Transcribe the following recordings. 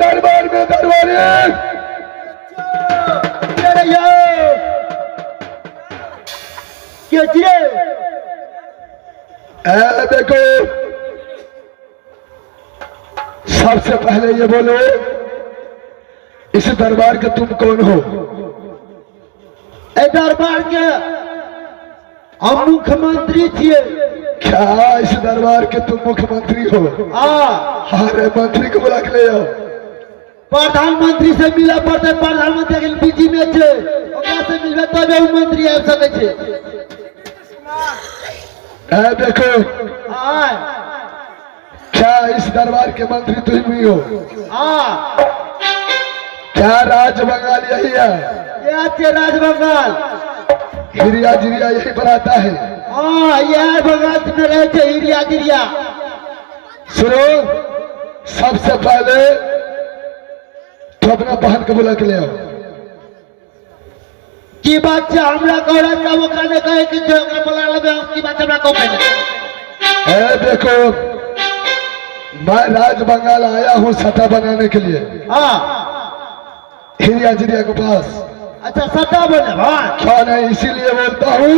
दरबार में दरबारी देखो, सबसे पहले ये बोलो, इस दरबार के तुम कौन हो? दरबार के हम मुख्यमंत्री थे। क्या इस दरबार के तुम मुख्यमंत्री हो? अरे मंत्री को बुला के ले आओ। प्रधानमंत्री से मिला पड़ते, प्रधानमंत्री बीजी में छे, से मिलबे तबे वो मंत्री आ सके छे। देखो, क्या इस दरबार के मंत्री तुम ही हो? क्या राज बंगाल यही है? ये राज बंगाल हिरिया जिरिया यही बनाता है। यह बंगाल में रहते हिरिया जिरिया। सुनो, सबसे पहले तो अपना बहन को बुला के ले आओ। की बात से हमरा कहला का वो काने कहे कि जो बुला लेबे, की बात हमरा को कहले। देखो, मैं राज बंगाल आया हूँ सटा बनाने के लिए। हिरिया जिरिया के पास। अच्छा, सटा बने भाई? क्या नहीं, इसीलिए बोलता हूँ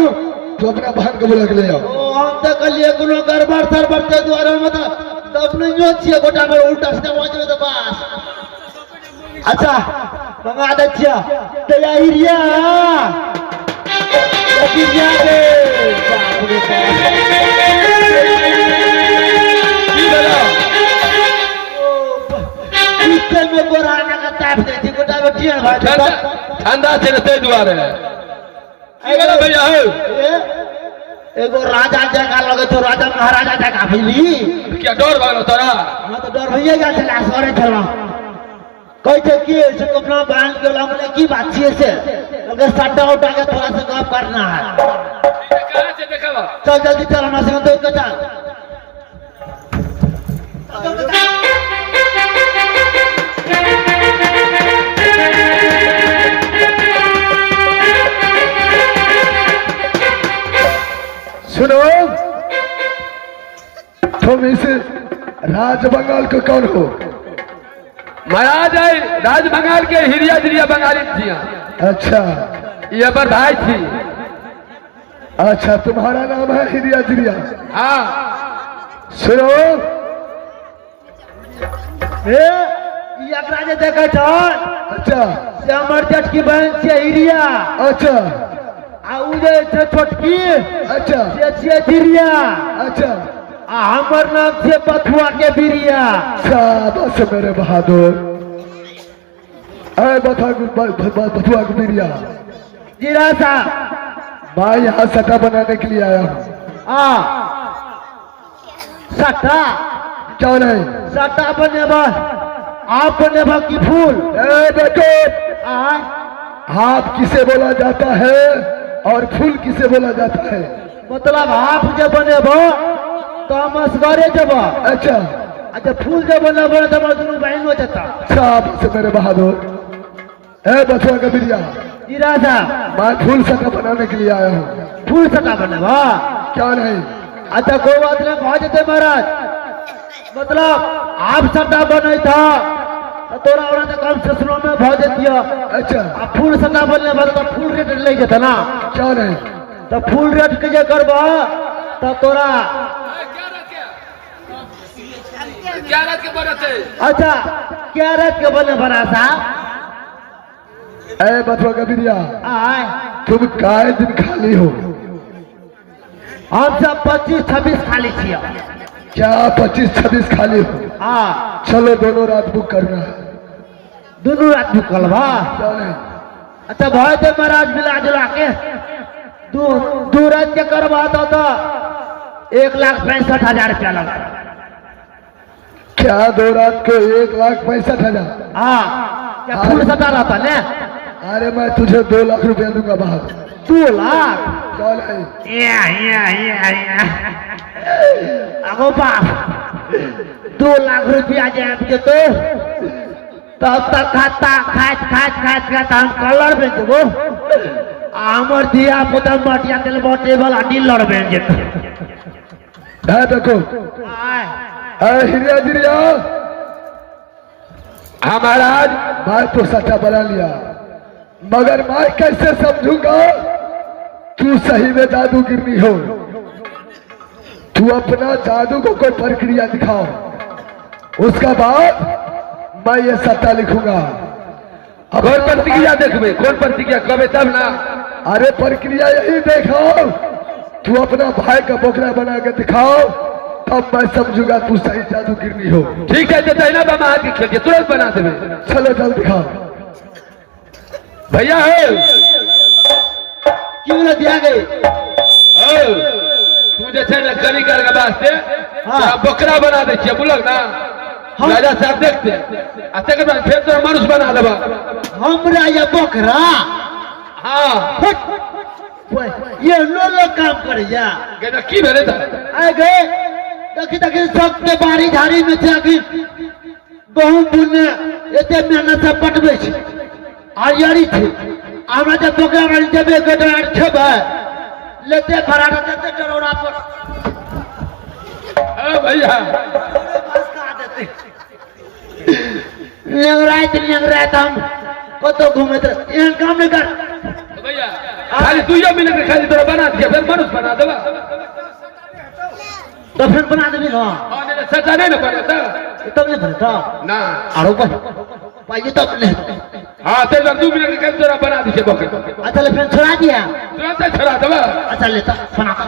तो अपना बहन को बुला के ले आओ। हम तो कलिए कोनो गड़बड़ सरबड़ के द्वारा मतलब तब नहीं हो छिए, गोटा में उल्टा सीधा हो जाए तो बस। अच्छा, मंगा दे छिए तैयारिया हिरिया के। बाप रे बाप, में गोराना का ताप दे थी, गोटा में टियर भाई ठंडा से रहते द्वारे। भैया एगो राजा जगह लगे तो राजा महाराजा जगह भइली। क्या डर भागलो तोरा? हां तो डर भइए जा छला, सरे छला। कहै छै कि से कपड़ा बांध के हमने की बात छिए से लगे सट्टा उठा के थोड़ा सा गप करना है। कहां से देखबा? चल जल्दी चल, हमरा संग दौड़ के चल। सुनो, तुम इस राज बंगाल को कौन हो? महाराज राज बंगाल के हिरिया जिरिया बंगाली थी। अच्छा, ये पर भाई थी। अच्छा, तुम्हारा नाम है हिरिया जिरिया? हाँ। सुनो, एकरा जे देखै छ, अच्छा, से हमर जेठ की बहन छै हिरिया। अच्छा, आ उ जे छै छोटकी, अच्छा, से छै जिरिया। अच्छा, आ हमर नाम छै बथुआ के बिरिया। शाबाश मेरे बहादुर। बथुआ के बिरिया। जिरा साहब, मैं यहाँ सटा बनाने के लिए आया हूँ। सट्टा क्या नहीं? सट्टा बनेबा, आप बनेबा की फूल? देखो, हाथ किसे बोला जाता है और फूल किसे बोला जाता है? मतलब आप जे बनेबो तो हम असगरे जबा। अच्छा, अच्छा, फूल जे बनेबो तो हमर दुनु बहन हो जाता। शाबाश मेरे बहादुर। बथुआ का बिरिया, जीरा साहब, मैं फूल सटा बनाने के लिए आया हूँ। फूल सट्टा बनेबा? क्या नहीं? अच्छा, कोई बात नहीं, भा जेते महाराज। मतलब आप सट्टा बनै था तो तोरा ओरा तो कम से सुनो में भा जेतिया। अच्छा, आ फूल सट्टा बनले बाद तो फूल रेट ले जेता ना। क्या नहीं? तो फूल रेट के जे करबा तो तोरा क्या रात के बनते? अच्छा, क्या रेट के बने बना साहब? बथुआ का बिरिया, आय तुम काय दिन खाली हो? हम सब 25-26 खाली छिया। क्या 25-26 खाली हो? हाँ, चलो, दोनों रात बुक करना है। दोनों रात भूखल बा? क्या नहीं? अच्छा, भाई तो महाराज मिला जुला के दो रात के करवा तो 1,65,000 रुपया लगा। क्या 2 रात को 1,65,000? हाँ, क्या फूल सटा रहता ने? अरे मैं तुझे 2 लाख रुपया दूंगा बाहर। 2 लाख? क्या नहीं? अगो बाप, 2 लाख रुपया जे तो तब तक खाता खात हम कलर बेच देबो। हमर दिया पुता मटिया तेल बटे वाला डीलर बन जेते। देखो, हिरिया जिरिया, हाँ महाराज। मैं तो सच्चा बना लिया, मगर मैं कैसे समझूंगा तू सही में जादूगिरनी हो। तू अपना जादू को कोई प्रक्रिया दिखाओ, उसका बाद मैं ये सट्टा लिखूंगा। कौन प्रतिक्रिया देखबे, कौन प्रतिक्रिया कबे तब ना। अरे प्रक्रिया यही देखो, तू अपना भाई का बोकरा बना के दिखाओ, तब मैं समझूंगा तू सही जादूगिरनी हो। ठीक है, तो दहना बामा हाथ की खेल के तुरंत बना देवे। चलो जल्द दिखाओ। भैया हो क्यों ना दिया गई? तू जैसे न कारीगर के वास्ते हाँ। बोकरा बना दे छिए, बुलक ना राजा साहब देखते आ तकर बाद फिर तोरा मनुष्य बना देबा। हमरा ये बकरा हाँ ये लो काम करे या कहना की भेले त आ गए देखी देखी सबके बाड़ी झाड़ी में जाके गहूम बुने एते मेहनत से पटबै छै आ यारी छै। हमरा जब बकरा वाली देबे गडरार छबे लेते भरा देते करोड़ा पर भैया नेंगराइत हम कतो घूमत एहन काम नहीं कर। भैया खाली 2 मिनट के खाली तोरा बना दिया, फिर मनुष्य बना देबा। तो फिर बना देबी ना। हां नहीं सच्चा नहीं ना बने त तब नहीं बनता ना। आरो पाइए तब नहीं। हां ते 2 मिनट के खाली तोरा बना दी छे बकरा। अच्छा ले फिर छोड़ा दिया। तुरंत छोड़ा देबा। अच्छा लेता बनाता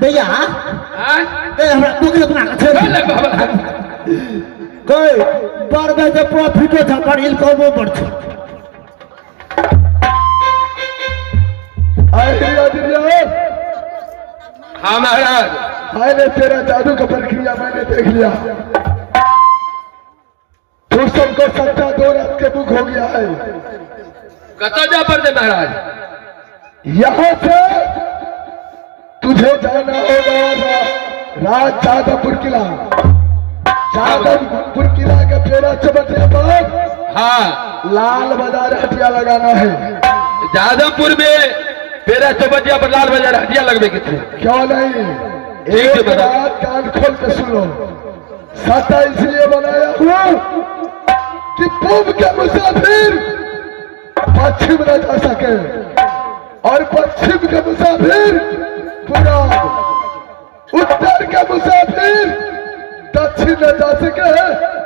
भैया हमरा बोकरे बना के छोड़ कोई बार बार जो प्रॉफिट था पर इनकम बढ़ छ हाँ महाराज, मैंने तेरा जादू का प्रक्रिया मैंने देख लिया। तू सबको सच्चा 2 रात के बुक हो गया है। कतो जा पर दे महाराज, यहाँ से तुझे जाना होगा राज जादवपुर किला। जादवपुर किला का फेरा चौबटिया पर हाँ लाल बाजार हटिया लगाना है। जादवपुर में तेरा चौबटिया पर लाल बाजार हटिया लगने के थे। क्यों नहीं? ठीक है एक बता। बात कान खोल के सुनो। सत्ता इसलिए बनाया हुआ कि पूर्व के मुसाफिर पश्चिम न जा सके और पश्चिम के मुसाफिर पूरब, उत्तर के मुसाफिर दक्षिण न जा सके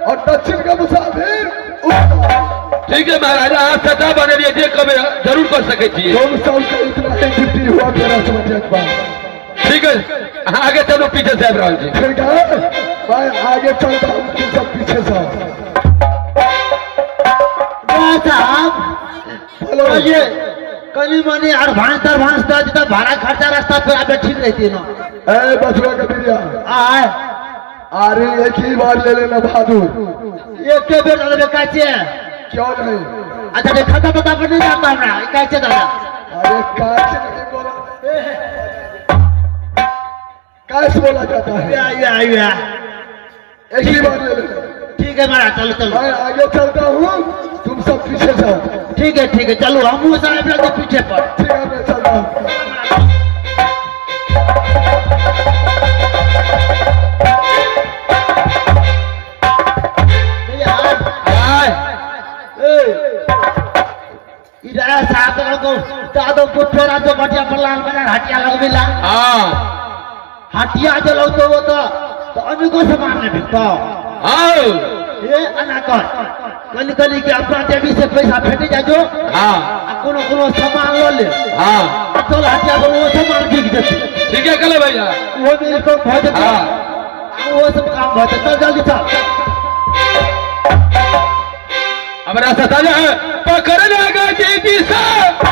और दक्षिण का मुसाफिर उत्तर। ठीक है महाराजा, आप सत्ता बने लिए जे कभी जरूर कर सके छी। तुम सबका इतना ही ड्यूटी हुआ तेरा समझ एक बात। ठीक है, आगे चलो, पीछे से राहुल जी। फिर कहा मैं आगे चलता हूँ, तुम सब पीछे से आओ। साहब हेलो ये कनी मनी एडवांस दे देता, भाड़ा खर्चा रास्ता फिर आप ठीक रहती ना। ए बचवा कबीरिया, आए अरे एक ही बार ले लेना बहादुर। एक के बेर अलग काचे। क्यों नहीं? अच्छा ये खाता पता पर नहीं जानता हमरा, काचे दादा। अरे काश नहीं बोला, काश बोला जाता है। या एक ही बार ले लेना। ठीक है महाराज, चलो चलो। मैं आगे चलता हूँ, तुम सब पीछे से आओ। ठीक है चलो, हम साहब लगे पीछे पर। ठीक है, मैं चलता हूँ। इधर साहब को दादो को फेरा तो बढ़िया पर लाल बाजार हटिया लगवेला। हाँ हटिया चलो तो वो तो अनेकों सामान में बिकता। हाँ ये अनाकर कनी के अपना देवी से पैसा फेटे जाजो। हाँ कोनो कोनो सामान लो ले। हाँ तो हटिया पर वो सामान बिक जाते। ठीक है, कल भैया। वो मिल को भर देता। हाँ वो सब काम भर देता। जल्दी चल। हमारा सताजा है, पकड़ लेगा दीदी साहब।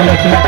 समाज